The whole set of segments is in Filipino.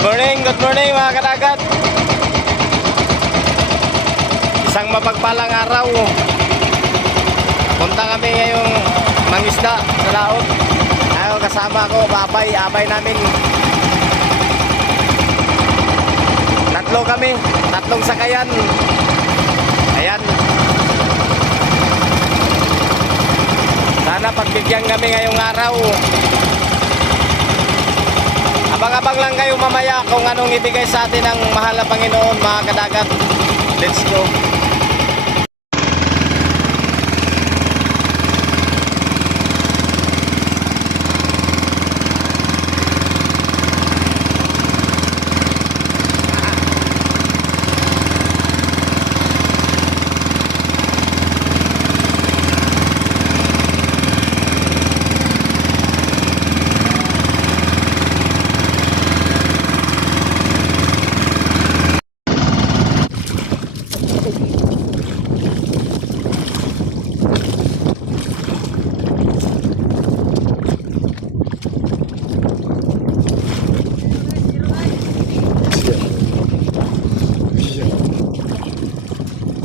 Good morning mga kadagat. Isang mapagpalang araw. Punta kami ngayong mangisda sa laot. Ayaw kasama ko, abay namin. Tatlo kami, tatlong sakayan. Ayan. Sana pagbigyan kami ngayong araw. Abang-abang lang kayo mamaya kung anong ibigay sa atin ng mahal na Panginoon mga kadagat. Let's go.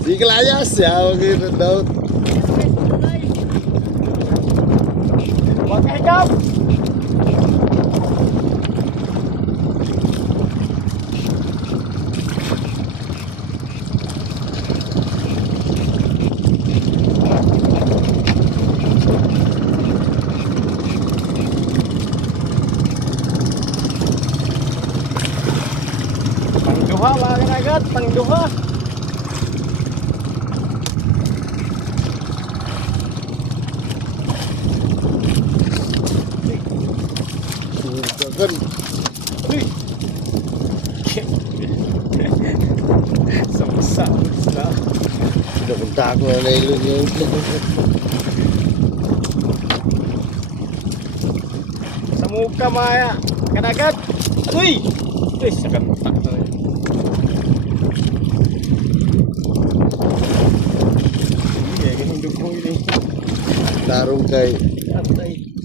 Di kelayas ya gitu Daud. Pakai kap. Pangduha mga kadagat, pangduha. Kan Sama-sama na. sudah bentak aku na ilun yun. Sa muka mga kadagat. Uy! Uy, sakat na yun. Hindi, ganun dugo ini. Tarong kay Atay.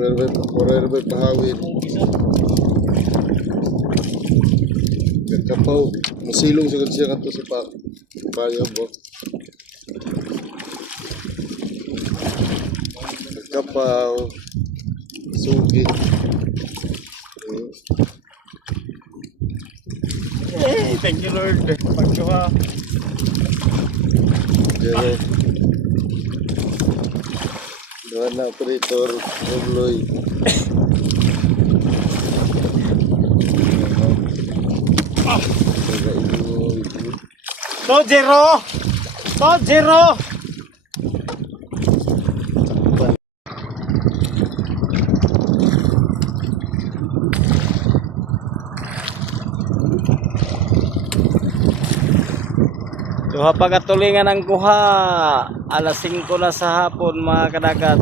Forever pahawin. Kapaw, masilong sa siya kanto sa payo mo. Kapaw, sugit. Hey, thank you Lord. Pagkuha. Pero doon na operator Obloy. To zero. To zero. Duha pagatulingan ang kuha. Alas 5 na sa hapon mga kadagat.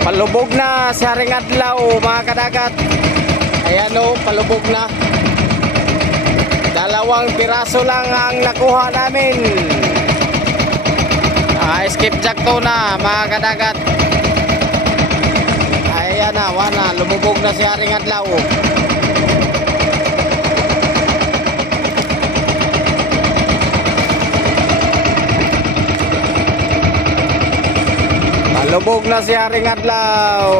Palubog na si Haring Adlaw mga kadagat. Ayan o, palubog na. 2 piraso lang ang nakuha namin. Skip jack to na mga kadagat. Ayan na, wana, lumubog na si Haring Adlaw. Lubog na si Haring Adlaw.